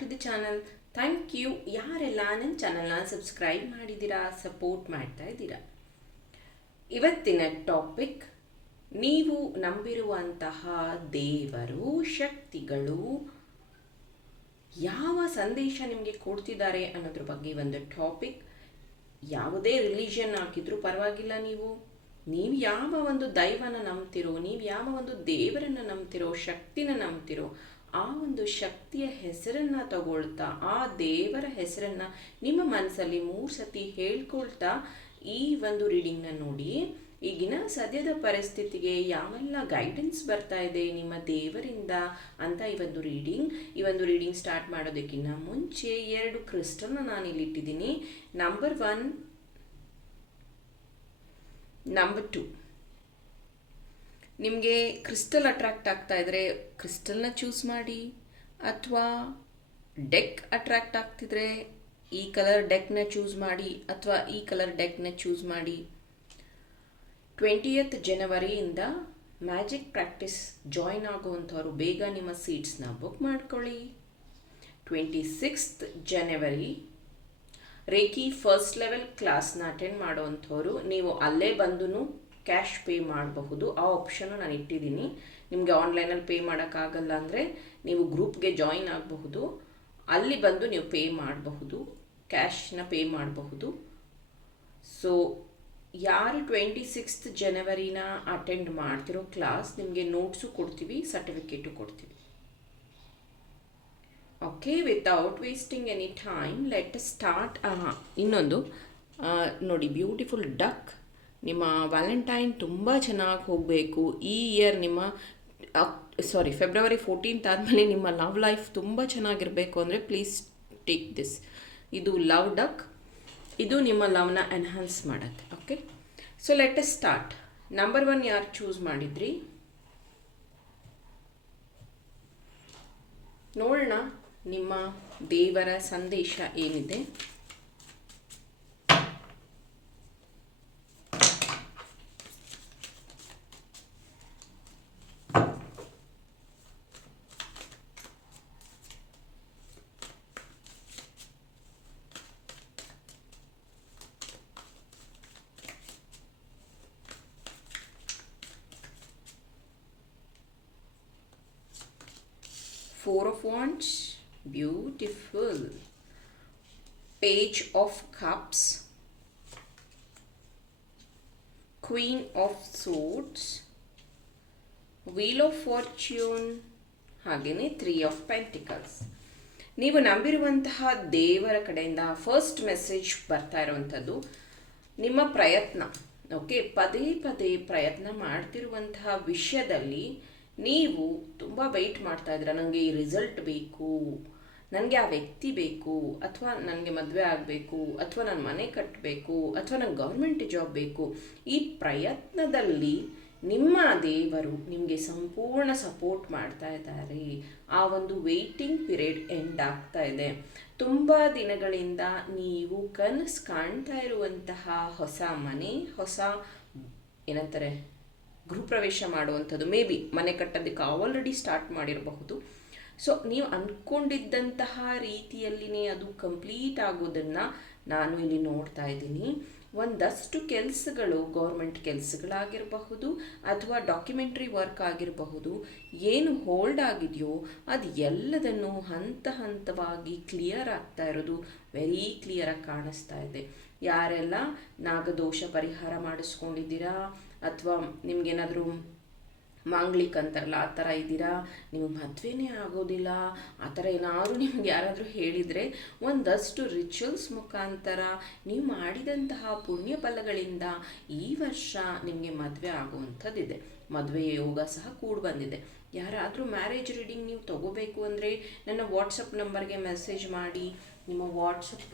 To the channel thank you ಯಾರೆಲ್ಲ ನನ್ನ ಚಾನಲ್ನ ಸಬ್ಸ್ಕ್ರೈಬ್ ಮಾಡಿದ್ದೀರಾ ಸಪೋರ್ಟ್ ಮಾಡ್ತಾ ಇದ್ದೀರಾ? ಇವತ್ತಿನ ಟಾಪಿಕ್ ನೀವು ನಂಬಿರುವಂತಹ ದೇವರು, ಶಕ್ತಿಗಳು ಯಾವ ಸಂದೇಶ ನಿಮಗೆ ಕೊಡ್ತಿದ್ದಾರೆ ಅನ್ನೋದ್ರ ಬಗ್ಗೆ ಒಂದು ಟಾಪಿಕ್ ಯಾವುದೇ ರಿಲಿಷನ್ ಹಾಕಿದ್ರೂ ಪರವಾಗಿಲ್ಲ ನೀವು. ನೀವು ಯಾವ ಒಂದು ದೈವನ ನಂಬ್ತಿರೋ, ನೀವು ಯಾವ ಒಂದು ದೇವರನ್ನು ನಂಬ್ತಿರೋ, ಶಕ್ತಿನ ನಂಬ್ತಿರೋ ಆ ಒಂದು ಶಕ್ತಿಯ ಹೆಸರನ್ನ ತಗೊಳ್ತಾ, ಆ ದೇವರ ಹೆಸರನ್ನ ನಿಮ್ಮ ಮನಸ್ಸಲ್ಲಿ ಮೂರು ಸತಿ ಹೇಳ್ಕೊಳ್ತಾ ಈ ಒಂದು ರೀಡಿಂಗ್ನ ನೋಡಿ. ಈಗಿನ ಸದ್ಯದ ಪರಿಸ್ಥಿತಿಗೆ ಯಾವೆಲ್ಲ ಗೈಡೆನ್ಸ್ ಬರ್ತಾ ಇದೆ ನಿಮ್ಮ ದೇವರಿಂದ ಅಂತ ಈ ಒಂದು ರೀಡಿಂಗ್. ಈ ಒಂದು ರೀಡಿಂಗ್ ಸ್ಟಾರ್ಟ್ ಮಾಡೋದಕ್ಕಿಂತ ಮುಂಚೆ ಎರಡು ಕ್ರಿಸ್ಟಲ್ನ ನಾನು ಇಲ್ಲಿ ಇಟ್ಟಿದ್ದೀನಿ ನಂಬರ್ ಒನ್ ನಂಬರ್ ಟು ನಿಮಗೆ ಕ್ರಿಸ್ಟಲ್ ಅಟ್ರಾಕ್ಟ್ ಆಗ್ತಾ ಇದ್ರೆ ಕ್ರಿಸ್ಟಲ್ನ ಚೂಸ್ ಮಾಡಿ, ಅಥವಾ ಡೆಕ್ ಅಟ್ರಾಕ್ಟ್ ಆಗ್ತಿದ್ರೆ ಈ ಕಲರ್ ಡೆಕ್ನ ಚೂಸ್ ಮಾಡಿ, ಅಥವಾ ಈ ಕಲರ್ ಡೆಕ್ನ ಚೂಸ್ ಮಾಡಿ. ಟ್ವೆಂಟಿಯತ್ ಜನವರಿಯಿಂದ ಮ್ಯಾಜಿಕ್ ಪ್ರಾಕ್ಟೀಸ್ ಜಾಯಿನ್ ಆಗುವಂಥವ್ರು ಬೇಗ ನಿಮ್ಮ ಸೀಟ್ಸ್ನ ಬುಕ್ ಮಾಡ್ಕೊಳ್ಳಿ. ಟ್ವೆಂಟಿ ಸಿಕ್ಸ್ತ್ ಜನವರಿ, ರೇಖಿ ಫಸ್ಟ್ ಲೆವೆಲ್ ಕ್ಲಾಸ್ನ ಅಟೆಂಡ್ ಮಾಡುವಂಥವ್ರು, ನೀವು ಅಲ್ಲೇ ಬಂದು ಕ್ಯಾಶ್ ಪೇ ಮಾಡಬಹುದು. ಆ ಆಪ್ಷನ್ನು ನಾನು ಇಟ್ಟಿದ್ದೀನಿ. ನಿಮಗೆ ಆನ್ಲೈನಲ್ಲಿ ಪೇ ಮಾಡೋಕ್ಕಾಗಲ್ಲ ಅಂದರೆ ನೀವು ಗ್ರೂಪ್ಗೆ ಜಾಯಿನ್ ಆಗಬಹುದು. ಅಲ್ಲಿ ಬಂದು ನೀವು ಪೇ ಮಾಡಬಹುದು. ಕ್ಯಾಶ್ನ ಪೇ ಮಾಡಬಹುದು. ಸೊ ಯಾರು ಟ್ವೆಂಟಿ ಸಿಕ್ಸ್ತ್ ಜನವರಿನ ಅಟೆಂಡ್ ಮಾಡ್ತಿರೋ ಕ್ಲಾಸ್ ನಿಮಗೆ ನೋಟ್ಸು ಕೊಡ್ತೀವಿ ಸರ್ಟಿಫಿಕೇಟು ಕೊಡ್ತೀವಿ. Okay without wasting any time let start ಇನ್ನೊಂದು. ನೋಡಿ ಬ್ಯೂಟಿಫುಲ್ ಡಕ್ ನಿಮ್ಮ ವ್ಯಾಲೆಂಟೈನ್ ತುಂಬ ಚೆನ್ನಾಗಿ ಹೋಗಬೇಕು. ಈ ಇಯರ್ ನಿಮ್ಮ ಸಾರಿ ಫೆಬ್ರವರಿ ಫೋರ್ಟೀನ್ತ್ ಆದಮೇಲೆ ನಿಮ್ಮ ಲವ್ ಲೈಫ್ ತುಂಬ ಚೆನ್ನಾಗಿರಬೇಕು ಅಂದರೆ ಪ್ಲೀಸ್ ಟೇಕ್ ದಿಸ್ ಇದು ಲವ್ ಡಕ್ ಇದು ನಿಮ್ಮ ಲವ್ನ ಎನ್ಹಾನ್ಸ್ ಮಾಡುತ್ತೆ okay so let's start number one ಯಾರು ಚೂಸ್ ಮಾಡಿದ್ರಿ? ನೋಡೋಣ ನಿಮ್ಮ ದೇವರ ಸಂದೇಶ ಏನಿದೆ? Four of Wands, beautiful. Page of Cups, Queen of Swords, Wheel of Fortune, ಹಾಗೆಯೇ ತ್ರೀ ಆಫ್ ಪೆಂಟಿಕಲ್ಸ್ ನೀವು ನಂಬಿರುವಂತಹ ದೇವರ ಕಡೆಯಿಂದ ಫಸ್ಟ್ ಮೆಸೇಜ್ ಬರ್ತಾ ಇರುವಂಥದ್ದು ನಿಮ್ಮ ಪ್ರಯತ್ನ. ಓಕೆ ಪದೇ ಪದೇ ಪ್ರಯತ್ನ ಮಾಡ್ತಿರುವಂತಹ ವಿಷಯದಲ್ಲಿ ನೀವು ತುಂಬ ವೆಯ್ಟ್ ಮಾಡ್ತಾ ಇದ್ದೀರಾ ನನಗೆ ಈ ರಿಸಲ್ಟ್ ಬೇಕು ನನಗೆ ಆ ವ್ಯಕ್ತಿ ಬೇಕು, ಅಥವಾ ನನಗೆ ಮದುವೆ ಆಗಬೇಕು, ಅಥವಾ ನಾನು ಮನೆ ಕಟ್ಟಬೇಕು ಅಥವಾ ನಂಗೆ ಗೌರ್ಮೆಂಟ್ ಜಾಬ್ ಬೇಕು, ಈ ಪ್ರಯತ್ನದಲ್ಲಿ ನಿಮ್ಮ ದೇವರು ನಿಮಗೆ ಸಂಪೂರ್ಣ ಸಪೋರ್ಟ್ ಮಾಡ್ತಾ ಇದ್ದಾರೆ. ಆ ಒಂದು ವೆಯ್ಟಿಂಗ್ ಪಿರಿಯಡ್ ಎಂಡ್ ಆಗ್ತಾ ಇದೆ. ತುಂಬ ದಿನಗಳಿಂದ ನೀವು ಕನಸು ಕಾಣ್ತಾ ಇರುವಂತಹ ಹೊಸ ಮನೆ, ಹೊಸ ಏನಂತಾರೆ ಗೃಹಪ್ರವೇಶ ಮಾಡುವಂಥದ್ದು. ಮೇ ಬಿ ಮನೆ ಕಟ್ಟೋದಕ್ಕೆ ಆಲ್ರೆಡಿ ಸ್ಟಾರ್ಟ್ ಮಾಡಿರಬಹುದು. ಸೊ ನೀವು ಅಂದ್ಕೊಂಡಿದ್ದಂತಹ ರೀತಿಯಲ್ಲಿನೇ ಅದು ಕಂಪ್ಲೀಟ್ ಆಗೋದನ್ನು ನಾನು ಇಲ್ಲಿ ನೋಡ್ತಾ ಇದ್ದೀನಿ. ಒಂದಷ್ಟು ಕೆಲಸಗಳು ಗೌರ್ಮೆಂಟ್ ಕೆಲಸಗಳಾಗಿರಬಹುದು ಅಥವಾ ಡಾಕ್ಯುಮೆಂಟ್ರಿ ವರ್ಕ್ ಆಗಿರಬಹುದು, ಏನು ಹೋಲ್ಡ್ ಆಗಿದೆಯೋ ಅದು ಎಲ್ಲದನ್ನು ಹಂತ ಹಂತವಾಗಿ ಕ್ಲಿಯರ್ ಆಗ್ತಾ ಇರೋದು ವೆರಿ ಕ್ಲಿಯರಾಗಿ ಕಾಣಿಸ್ತಾ ಇದೆ. ಯಾರೆಲ್ಲ ನಾಗದೋಷ ಪರಿಹಾರ ಮಾಡಿಸ್ಕೊಂಡಿದ್ದೀರಾ? ಅಥವಾ ನಿಮ್ಗೇನಾದರೂ ಮಾಂಗ್ಲಿಕ್ ಅಂತಾರಲ್ಲ, ಆ ಥರ ಇದ್ದೀರಾ? ನೀವು ಮದುವೆನೇ ಆಗೋದಿಲ್ಲ. ಆ ಥರ ಏನಾದರೂ ನಿಮ್ಗೆ ಯಾರಾದರೂ ಹೇಳಿದರೆ ಒಂದಷ್ಟು ರಿಚುವಲ್ಸ್ ಮುಖಾಂತರ ನೀವು ಮಾಡಿದಂತಹ ಪುಣ್ಯ ಫಲಗಳಿಂದ ಈ ವರ್ಷ ನಿಮಗೆ ಮದುವೆ ಆಗುವಂಥದ್ದಿದೆ. ಮದುವೆ ಯೋಗ ಸಹ ಕೂಡ ಬಂದಿದೆ. ಯಾರಾದರೂ ಮ್ಯಾರೇಜ್ ರೀಡಿಂಗ್ ನೀವು ತಗೋಬೇಕು ಅಂದರೆ ನನ್ನ ವಾಟ್ಸಪ್ ನಂಬರ್ಗೆ ಮೆಸೇಜ್ ಮಾಡಿ, ನಿಮ್ಮ ವಾಟ್ಸಪ್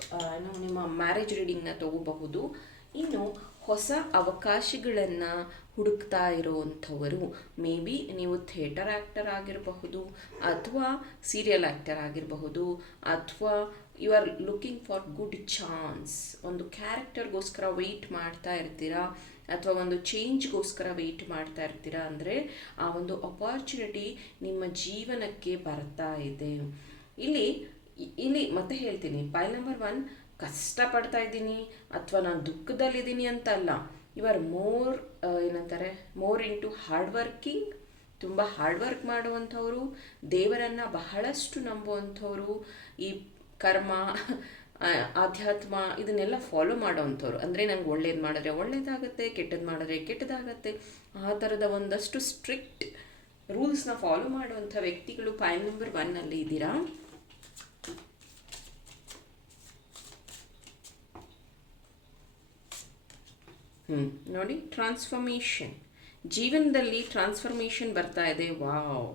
ನಿಮ್ಮ ಮ್ಯಾರೇಜ್ ರೀಡಿಂಗ್ನ ತಗೋಬಹುದು. ಇನ್ನು ಹೊಸ ಅವಕಾಶಗಳನ್ನು ಹುಡುಕ್ತಾ ಇರುವಂಥವರು ಮೇ ಬಿ ನೀವು ಥಿಯೇಟರ್ ಆ್ಯಕ್ಟರ್ ಆಗಿರಬಹುದು, ಅಥವಾ ಸೀರಿಯಲ್ ಆ್ಯಕ್ಟರ್ ಆಗಿರಬಹುದು, ಅಥವಾ you are looking for good chance ಒಂದು ಕ್ಯಾರೆಕ್ಟರ್ಗೋಸ್ಕರ ವೆಯ್ಟ್ ಮಾಡ್ತಾ ಇರ್ತೀರಾ, ಅಥವಾ ಒಂದು ಚೇಂಜ್ಗೋಸ್ಕರ ವೆಯ್ಟ್ ಮಾಡ್ತಾ ಇರ್ತೀರಾ ಅಂದರೆ ಆ ಒಂದು ಅಪಾರ್ಚುನಿಟಿ ನಿಮ್ಮ ಜೀವನಕ್ಕೆ ಬರ್ತಾ ಇದೆ. ಇಲ್ಲಿ ಇಲ್ಲಿ ಮತ್ತೆ ಹೇಳ್ತೀನಿ ಪಾಯ್ ನಂಬರ್ ಒನ್ ಕಷ್ಟಪಡ್ತಾ ಇದ್ದೀನಿ ಅಥವಾ ನಾನು ದುಃಖದಲ್ಲಿದ್ದೀನಿ ಅಂತ ಅಲ್ಲ ಯು ಆರ್ ಮೋರ್ ಏನಂತಾರೆ ಮೋರ್ ಇಂಟು ಹಾರ್ಡ್ ವರ್ಕಿಂಗ್ ತುಂಬ ಹಾರ್ಡ್ ವರ್ಕ್ ಮಾಡುವಂಥವರು, ದೇವರನ್ನು ಬಹಳಷ್ಟು ನಂಬುವಂಥವರು, ಈ ಕರ್ಮ ಆಧ್ಯಾತ್ಮ, ಇದನ್ನೆಲ್ಲ ಫಾಲೋ ಮಾಡೋವಂಥವ್ರು. ಅಂದರೆ ನಂಗೆ ಒಳ್ಳೇದು ಮಾಡಿದ್ರೆ ಒಳ್ಳೇದಾಗತ್ತೆ ಕೆಟ್ಟದ್ದು ಮಾಡಿದ್ರೆ ಕೆಟ್ಟದಾಗತ್ತೆ. ಆ ಥರದ ಒಂದಷ್ಟು ಸ್ಟ್ರಿಕ್ಟ್ ರೂಲ್ಸ್ನ ಫಾಲೋ ಮಾಡುವಂಥ ವ್ಯಕ್ತಿಗಳು ಪಾಯಿಂಟ್ ನಂಬರ್ ಒನ್ನಲ್ಲಿ ಇದ್ದೀರಾ? ನೋಡಿ ಟ್ರಾನ್ಸ್ಫಾರ್ಮೇಷನ್ ಜೀವನದಲ್ಲಿ ಟ್ರಾನ್ಸ್ಫಾರ್ಮೇಷನ್ ಬರ್ತಾ ಇದೆ. Wow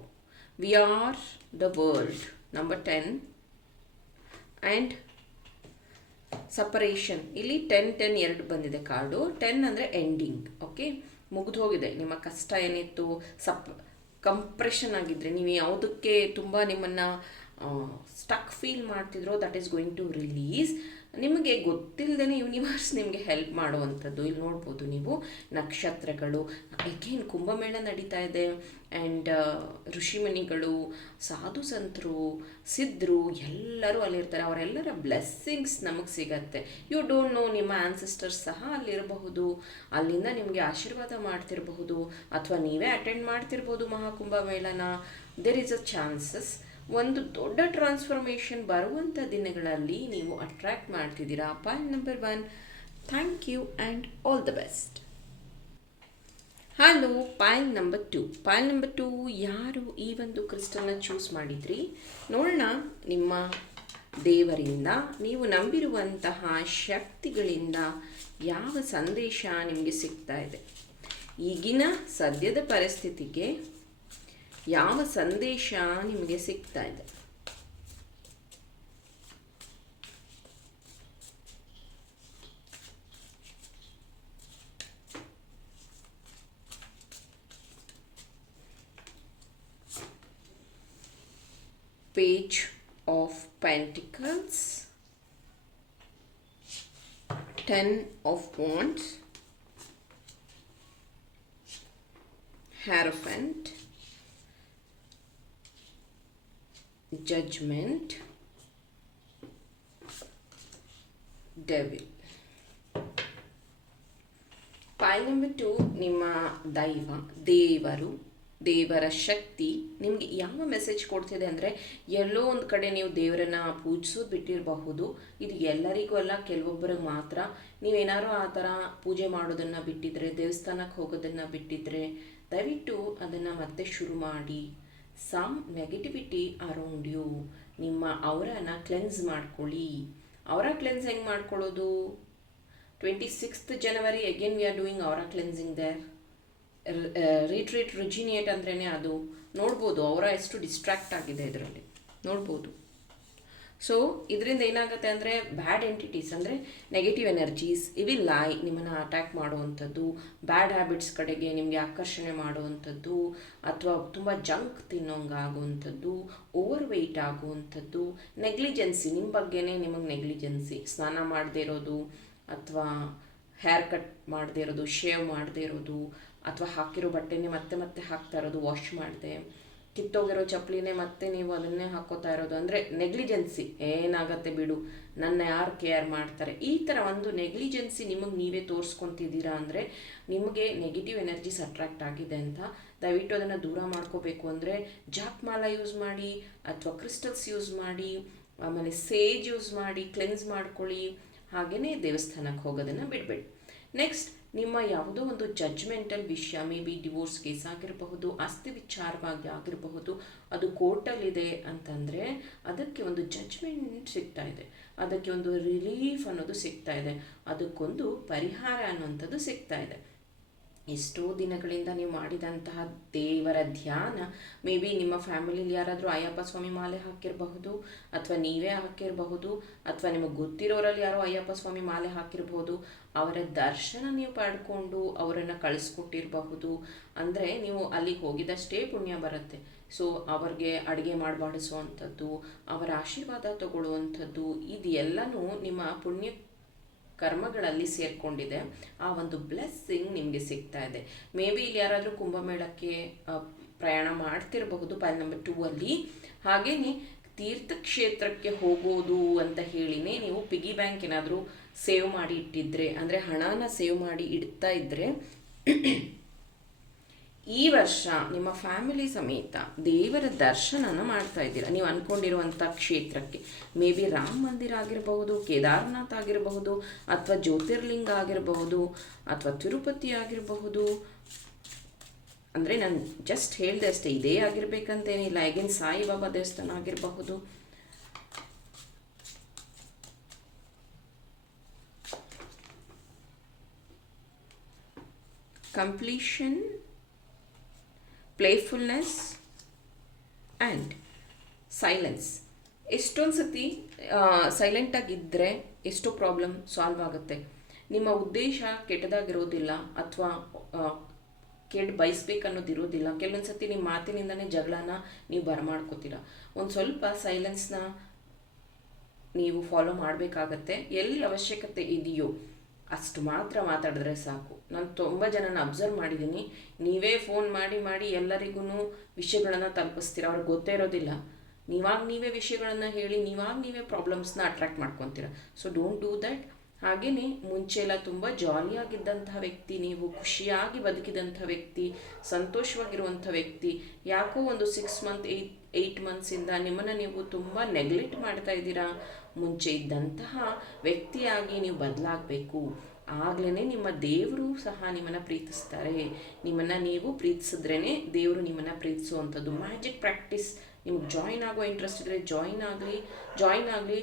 we are the world number ten and separation ಇಲ್ಲಿ ಟೆನ್ ಟೆನ್ ಎರಡು ಬಂದಿದೆ ಕಾರ್ಡು. ಟೆನ್ ಅಂದರೆ ಎಂಡಿಂಗ್ ಓಕೆ ಮುಗಿದು ಹೋಗಿದೆ. ನಿಮ್ಮ ಕಷ್ಟ ಏನಿತ್ತು? ಸಪ್ ಕಂಪ್ರೆಷನ್ ಆಗಿದ್ದರೆ ನೀವು ಯಾವುದಕ್ಕೆ ತುಂಬ ನಿಮ್ಮನ್ನು stuck feel ಮಾಡ್ತಿದ್ರೋ that is going to release ನಿಮಗೆ ಗೊತ್ತಿಲ್ಲದೇ ಯೂನಿವರ್ಸ್ ನಿಮಗೆ ಹೆಲ್ಪ್ ಮಾಡುವಂಥದ್ದು. ಇಲ್ಲಿ ನೋಡ್ಬೋದು ನೀವು ನಕ್ಷತ್ರಗಳು ಅಗೇನ್ ಕುಂಭಮೇಳ ನಡೀತಾ ಇದೆ ಆ್ಯಂಡ್ ಋಷಿಮುನಿಗಳು, ಸಾಧು ಸಂತರು ಸಿದ್ಧರು ಎಲ್ಲರೂ ಅಲ್ಲಿರ್ತಾರೆ. ಅವರೆಲ್ಲರ ಬ್ಲೆಸ್ಸಿಂಗ್ಸ್ ನಮಗೆ ಸಿಗತ್ತೆ. ಯು ಡೋಂಟ್ ನೋ ನಿಮ್ಮ ಆನ್ಸಿಸ್ಟರ್ಸ್ ಸಹ ಅಲ್ಲಿರಬಹುದು. ಅಲ್ಲಿಂದ ನಿಮಗೆ ಆಶೀರ್ವಾದ ಮಾಡ್ತಿರಬಹುದು. ಅಥವಾ ನೀವೇ ಅಟೆಂಡ್ ಮಾಡ್ತಿರ್ಬೋದು ಮಹಾಕುಂಭಮೇಳನ. ದೇರ್ ಇಸ್ ಅ ಚಾನ್ಸಸ್ ಒಂದು ದೊಡ್ಡ ಟ್ರಾನ್ಸ್ಫಾರ್ಮೇಷನ್ ಬರುವಂಥ ದಿನಗಳಲ್ಲಿ ನೀವು ಅಟ್ರ್ಯಾಕ್ಟ್ ಮಾಡ್ತಿದ್ದೀರಾ? Point number one thank you and all the best hello point number two point number two ಯಾರು ಈ ಒಂದು ಕ್ರಿಸ್ಟಲ್ನ ಚೂಸ್ ಮಾಡಿದ್ರಿ? ನೋಡೋಣ, ನಿಮ್ಮ ದೇವರಿಂದ ನೀವು ನಂಬಿರುವಂತಹ ಶಕ್ತಿಗಳಿಂದ ಯಾವ ಸಂದೇಶ ನಿಮಗೆ ಸಿಗ್ತಾ ಇದೆ? ಈಗಿನ ಸದ್ಯದ ಪರಿಸ್ಥಿತಿಗೆ ಯಾವ ಸಂದೇಶ ನಿಮಗೆ ಸಿಗ್ತಾ ಇದೆ page of pentacles 10 of wands hierophant judgment, devil. Point number two ನಿಮ್ಮ ದೈವ, ದೇವರು, ದೇವರ ಶಕ್ತಿ ನಿಮಗೆ ಯಾವ ಮೆಸೇಜ್ ಕೊಡ್ತಿದೆ ಅಂದರೆ ಎಲ್ಲೋ ಒಂದು ಕಡೆ ನೀವು ದೇವರನ್ನ ಪೂಜಿಸೋದು ಬಿಟ್ಟಿರಬಹುದು. ಇದು ಎಲ್ಲರಿಗೂ ಅಲ್ಲ, ಕೆಲವೊಬ್ಬರಿಗೆ ಮಾತ್ರ. ನೀವೇನಾದ್ರು ಆ ಥರ ಪೂಜೆ ಮಾಡೋದನ್ನು ಬಿಟ್ಟಿದ್ರೆ ದೇವಸ್ಥಾನಕ್ಕೆ ಹೋಗೋದನ್ನು ಬಿಟ್ಟಿದ್ರೆ ದಯವಿಟ್ಟು ಅದನ್ನು ಮತ್ತೆ ಶುರು ಮಾಡಿ. ಸಮ್ ನೆಗೆಟಿವಿಟಿ ಅರೌಂಡ್ ಯು ನಿಮ್ಮ ಅವರನ್ನ ಕ್ಲೆನ್ಸ್ ಮಾಡ್ಕೊಳ್ಳಿ. ಅವರ ಕ್ಲೆನ್ಸ್ ಹೆಂಗೆ ಮಾಡ್ಕೊಳ್ಳೋದು? Twenty sixth January again we are doing our cleansing there retreat regenerate ಅಂದ್ರೇ ಅದು. ನೋಡ್ಬೋದು ಅವರ ಎಷ್ಟು ಡಿಸ್ಟ್ರಾಕ್ಟ್ ಆಗಿದೆ ಇದರಲ್ಲಿ. ನೋಡ್ಬೋದು. ಸೊ ಇದರಿಂದ ಏನಾಗುತ್ತೆ ಅಂದರೆ ಬ್ಯಾಡ್ ಎಂಟಿಟೀಸ್ ಅಂದರೆ ನೆಗೆಟಿವ್ ಎನರ್ಜೀಸ್ ಇವಿಲ್ ಲಾಯ್ ನಿಮ್ಮನ್ನು ಅಟ್ಯಾಕ್ ಮಾಡುವಂಥದ್ದು ಬ್ಯಾಡ್ ಹ್ಯಾಬಿಟ್ಸ್ ಕಡೆಗೆ ನಿಮಗೆ ಆಕರ್ಷಣೆ ಮಾಡುವಂಥದ್ದು, ಅಥವಾ ತುಂಬ ಜಂಕ್ ತಿನ್ನೋಂಗಾಗುವಂಥದ್ದು ಓವರ್ ವೆಯ್ಟ್ ಆಗುವಂಥದ್ದು ನೆಗ್ಲಿಜೆನ್ಸಿ ನಿಮ್ಮ ಬಗ್ಗೆನೇ ನಿಮಗೆ ನೆಗ್ಲಿಜೆನ್ಸಿ ಸ್ನಾನ ಮಾಡದೇ ಇರೋದು, ಅಥವಾ ಹೇರ್ ಕಟ್ ಮಾಡದೇ ಇರೋದು ಶೇವ್ ಮಾಡದೇ ಇರೋದು, ಅಥವಾ ಹಾಕಿರೋ ಬಟ್ಟೆನೇ ಮತ್ತೆ ಮತ್ತೆ ಹಾಕ್ತಾ ಇರೋದು ವಾಶ್ ಮಾಡದೆ. ಕಿತ್ತೋಗಿರೋ ಚಪ್ಪಲಿನೇ ಮತ್ತೆ ನೀವು ಅದನ್ನೇ ಹಾಕೋತಾ ಇರೋದು. ಅಂದರೆ ನೆಗ್ಲಿಜೆನ್ಸಿ ಏನಾಗತ್ತೆ ಬಿಡು, ನನ್ನ ಯಾರು ಕೇರ್ ಮಾಡ್ತಾರೆ? ಈ ಥರ ಒಂದು ನೆಗ್ಲಿಜೆನ್ಸಿ ನಿಮಗೆ ನೀವೇ ತೋರಿಸ್ಕೊತಿದ್ದೀರಾ ಅಂದರೆ ನಿಮಗೆ ನೆಗೆಟಿವ್ ಎನರ್ಜೀಸ್ ಅಟ್ರಾಕ್ಟ್ ಆಗಿದೆ ಅಂತ ದಯವಿಟ್ಟು ಅದನ್ನು ದೂರ ಮಾಡ್ಕೋಬೇಕು. ಅಂದರೆ ಜಾಕ್ಮಾಲ ಯೂಸ್ ಮಾಡಿ, ಅಥವಾ ಕ್ರಿಸ್ಟಲ್ಸ್ ಯೂಸ್ ಮಾಡಿ, ಆಮೇಲೆ ಸೇಜ್ ಯೂಸ್ ಮಾಡಿ, ಕ್ಲೆನ್ಸ್ ಮಾಡ್ಕೊಳ್ಳಿ ಹಾಗೆಯೇ ದೇವಸ್ಥಾನಕ್ಕೆ ಹೋಗೋದನ್ನು ಬಿಡಬೇಡಿ. ನೆಕ್ಸ್ಟ್ ನಿಮ್ಮ ಯಾವುದೋ ಒಂದು ಜಜ್ಮೆಂಟಲ್ ವಿಷಯ ಮೇ ಬಿ ಡಿವೋರ್ಸ್ ಕೇಸ್ ಆಗಿರಬಹುದು, ಆಸ್ತಿ ವಿಚಾರವಾಗಿ ಆಗಿರಬಹುದು, ಅದು ಕೋರ್ಟಲ್ಲಿದೆ ಅಂತಂದರೆ ಅದಕ್ಕೆ ಒಂದು ಜಜ್ಮೆಂಟ್ ಸಿಗ್ತಾ ಇದೆ. ಅದಕ್ಕೆ ಒಂದು ರಿಲೀಫ್ ಅನ್ನೋದು ಸಿಗ್ತಾ ಇದೆ. ಅದಕ್ಕೊಂದು ಪರಿಹಾರ ಅನ್ನುವಂಥದ್ದು ಸಿಗ್ತಾ ಇದೆ. ಎಷ್ಟೋ ದಿನಗಳಿಂದ ನೀವು ಮಾಡಿದಂತಹ ದೇವರ ಧ್ಯಾನ ಮೇ ಬಿ ನಿಮ್ಮ ಫ್ಯಾಮಿಲಿಲಿ ಯಾರಾದರೂ ಅಯ್ಯಪ್ಪ ಸ್ವಾಮಿ ಮಾಲೆ ಹಾಕಿರಬಹುದು, ಅಥವಾ ನೀವೇ ಹಾಕಿರಬಹುದು, ಅಥವಾ ನಿಮಗೆ ಗೊತ್ತಿರೋರಲ್ಲಿ ಯಾರೋ ಅಯ್ಯಪ್ಪ ಸ್ವಾಮಿ ಮಾಲೆ ಹಾಕಿರಬಹುದು, ಅವರ ದರ್ಶನ ನೀವು ಪಡ್ಕೊಂಡು ಅವರನ್ನು ಕಳಿಸ್ಕೊಟ್ಟಿರಬಹುದು. ಅಂದರೆ ನೀವು ಅಲ್ಲಿಗೆ ಹೋಗಿದಷ್ಟೇ ಪುಣ್ಯ ಬರುತ್ತೆ. ಸೊ ಅವ್ರಿಗೆ ಅಡುಗೆ ಮಾಡಬಾಡಿಸುವಂಥದ್ದು ಅವರ ಆಶೀರ್ವಾದ ತಗೊಳ್ಳುವಂಥದ್ದು ಇದೆಲ್ಲನೂ ನಿಮ್ಮ ಪುಣ್ಯ ಕರ್ಮಗಳಲ್ಲಿ ಸೇರಿಕೊಂಡಿದೆ. ಆ ಒಂದು ಬ್ಲೆಸ್ಸಿಂಗ್ ನಿಮಗೆ ಸಿಗ್ತಾ ಇದೆ. ಮೇ ಬಿ ಇಲ್ಲಿ ಯಾರಾದರೂ ಕುಂಭಮೇಳಕ್ಕೆ ಪ್ರಯಾಣ ಮಾಡ್ತಿರಬಹುದು ಪೈಲ್ ನಂಬರ್ ಟೂ ಅಲ್ಲಿ. ಹಾಗೇನೆ ತೀರ್ಥಕ್ಷೇತ್ರಕ್ಕೆ ಹೋಗೋದು ಅಂತ ಹೇಳಿನೇ ನೀವು ಪಿಗಿ ಬ್ಯಾಂಕ್ ಏನಾದರೂ ಸೇವ್ ಮಾಡಿ ಇಟ್ಟಿದ್ರೆ, ಅಂದರೆ ಹಣನ ಸೇವ್ ಮಾಡಿ ಇಡ್ತಾ ಇದ್ದರೆ ಈ ವರ್ಷ ನಿಮ್ಮ ಫ್ಯಾಮಿಲಿ ಸಮೇತ ದೇವರ ದರ್ಶನನ ಮಾಡ್ತಾ ಇದ್ದೀರಾ? ನೀವು ಅಂದ್ಕೊಂಡಿರುವಂಥ ಕ್ಷೇತ್ರಕ್ಕೆ. ಮೇ ಬಿ ರಾಮ ಮಂದಿರ ಆಗಿರಬಹುದು, ಕೇದಾರ್ನಾಥ್ ಆಗಿರಬಹುದು, ಅಥವಾ ಜ್ಯೋತಿರ್ಲಿಂಗ ಆಗಿರಬಹುದು, ಅಥವಾ ತಿರುಪತಿ ಆಗಿರಬಹುದು. ಅಂದರೆ ನಾನು ಜಸ್ಟ್ ಹೇಳಿದೆ ಅಷ್ಟೇ, ಇದೇ ಆಗಿರಬೇಕಂತೇನಿಲ್ಲ. ಈಗಿನ ಸಾಯಿಬಾಬಾ ದೇವಸ್ಥಾನ ಆಗಿರಬಹುದು. ಕಂಪ್ಲೀಷನ್ ಪ್ಲೇಫುಲ್ನೆಸ್ ಆ್ಯಂಡ್ ಸೈಲೆನ್ಸ್ ಎಷ್ಟೊಂದು ಸತಿ ಸೈಲೆಂಟಾಗಿದ್ದರೆ ಎಷ್ಟೋ ಪ್ರಾಬ್ಲಮ್ ಸಾಲ್ವ್ ಆಗುತ್ತೆ. ನಿಮ್ಮ ಉದ್ದೇಶ ಕೆಟ್ಟದಾಗಿರೋದಿಲ್ಲ ಅಥವಾ ಕೆಟ್ಟ ಬಯಸ್ಬೇಕನ್ನೋದಿರೋದಿಲ್ಲ. ಕೆಲವೊಂದು ಸತಿ ನಿಮ್ಮ ಮಾತಿನಿಂದನೇ ಜಗಳನ ನೀವು ಬರಮಾಡ್ಕೋತೀರ. ಒಂದು ಸ್ವಲ್ಪ ಸೈಲೆನ್ಸ್ನ ನೀವು ಫಾಲೋ ಮಾಡಬೇಕಾಗತ್ತೆ. ಎಲ್ಲಿ ಅವಶ್ಯಕತೆ ಇದೆಯೋ ಅಷ್ಟು ಮಾತ್ರ ಮಾತಾಡಿದ್ರೆ ಸಾಕು. ನಾನು ತುಂಬ ಜನನ ಅಬ್ಸರ್ವ್ ಮಾಡಿದ್ದೀನಿ ನೀವೇ ಫೋನ್ ಮಾಡಿ ಮಾಡಿ ಎಲ್ಲರಿಗೂ ವಿಷಯಗಳನ್ನು ತಲುಪಿಸ್ತೀರ? ಅವ್ರಿಗೆ ಗೊತ್ತೇ ಇರೋದಿಲ್ಲ. ನೀವಾಗ ನೀವೇ ವಿಷಯಗಳನ್ನು ಹೇಳಿ, ನೀವಾಗ ನೀವೇ ಪ್ರಾಬ್ಲಮ್ಸ್ನ ಅಟ್ರಾಕ್ಟ್ ಮಾಡ್ಕೊತೀರ? ಸೊ ಡೋಂಟ್ ಡೂ ದ್ಯಾಟ್ ಹಾಗೆಯೇ ಮುಂಚೆ ಎಲ್ಲ ತುಂಬ ಜಾಲಿಯಾಗಿದ್ದಂಥ ವ್ಯಕ್ತಿ ನೀವು, ಖುಷಿಯಾಗಿ ಬದುಕಿದಂಥ ವ್ಯಕ್ತಿ, ಸಂತೋಷವಾಗಿರುವಂಥ ವ್ಯಕ್ತಿ, ಯಾಕೋ ಒಂದು ಸಿಕ್ಸ್ ಮಂತ್ ಏಯ್ಟ್ ಏಯ್ಟ್ ಮಂತ್ಸಿಂದ ನಿಮ್ಮನ್ನು ನೀವು ತುಂಬ ನೆಗ್ಲೆಕ್ಟ್ ಮಾಡ್ತಾ ಇದ್ದೀರಾ? ಮುಂಚೆ ಇದ್ದಂತಹ ವ್ಯಕ್ತಿಯಾಗಿ ನೀವು ಬದಲಾಗಬೇಕು. ಆಗ್ಲೇ ನಿಮ್ಮ ದೇವರು ಸಹ ನಿಮ್ಮನ್ನು ಪ್ರೀತಿಸ್ತಾರೆ. ನಿಮ್ಮನ್ನು ನೀವು ಪ್ರೀತಿಸಿದ್ರೇ ದೇವರು ನಿಮ್ಮನ್ನು ಪ್ರೀತಿಸುವಂಥದ್ದು. ಮ್ಯಾಜಿಕ್ ಪ್ರಾಕ್ಟೀಸ್ ನಿಮ್ಗೆ ಜಾಯಿನ್ ಆಗೋ ಇಂಟ್ರೆಸ್ಟ್ ಇದ್ದರೆ ಜಾಯಿನ್ ಆಗಲಿ ಜಾಯಿನ್ ಆಗಲಿ.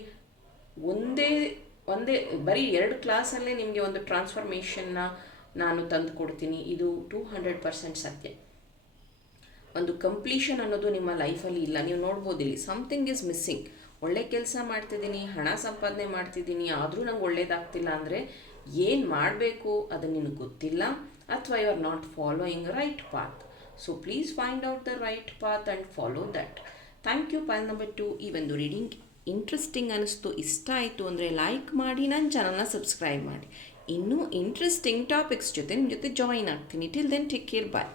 ಒಂದೇ ಒಂದೇ, ಬರೀ ಎರಡು ಕ್ಲಾಸಲ್ಲೇ ನಿಮಗೆ ಒಂದು ಟ್ರಾನ್ಸ್ಫಾರ್ಮೇಷನ್ನ ನಾನು ತಂದು ಕೊಡ್ತೀನಿ. ಇದು ಟೂ ಹಂಡ್ರೆಡ್ ಪರ್ಸೆಂಟ್ ಸತ್ಯ. ಒಂದು ಕಂಪ್ಲೀಷನ್ ಅನ್ನೋದು ನಿಮ್ಮ ಲೈಫಲ್ಲಿ ಇಲ್ಲ. ನೀವು ನೋಡ್ಬೋದಿಲ್ಲಿ ಸಮಥಿಂಗ್ ಈಸ್ ಮಿಸ್ಸಿಂಗ್ ಒಳ್ಳೆ ಕೆಲಸ ಮಾಡ್ತಿದ್ದೀನಿ, ಹಣ ಸಂಪಾದನೆ ಮಾಡ್ತಿದ್ದೀನಿ, ಆದರೂ ನಂಗೆ ಒಳ್ಳೇದಾಗ್ತಿಲ್ಲ ಅಂದರೆ ಏನು ಮಾಡಬೇಕು ಅದು ನಿನಗೆ ಗೊತ್ತಿಲ್ಲ ಅಥವಾ you are not following right path so please find out the right path and follow that thank you Pal number two ಈ ಒಂದು ರೀಡಿಂಗ್ ಇಂಟ್ರೆಸ್ಟಿಂಗ್ ಅನ್ನಿಸ್ತು ಇಷ್ಟ ಆಯಿತು ಅಂದರೆ ಲೈಕ್ ಮಾಡಿ ನನ್ನ ಚಾನಲ್ನ ಸಬ್ಸ್ಕ್ರೈಬ್ ಮಾಡಿ. ಇನ್ನೂ ಇಂಟ್ರೆಸ್ಟಿಂಗ್ ಟಾಪಿಕ್ಸ್ ಜೊತೆ ನಿಮ್ಮ ಜೊತೆ ಜಾಯಿನ್ ಆಗ್ತೀನಿ. Till then take care bye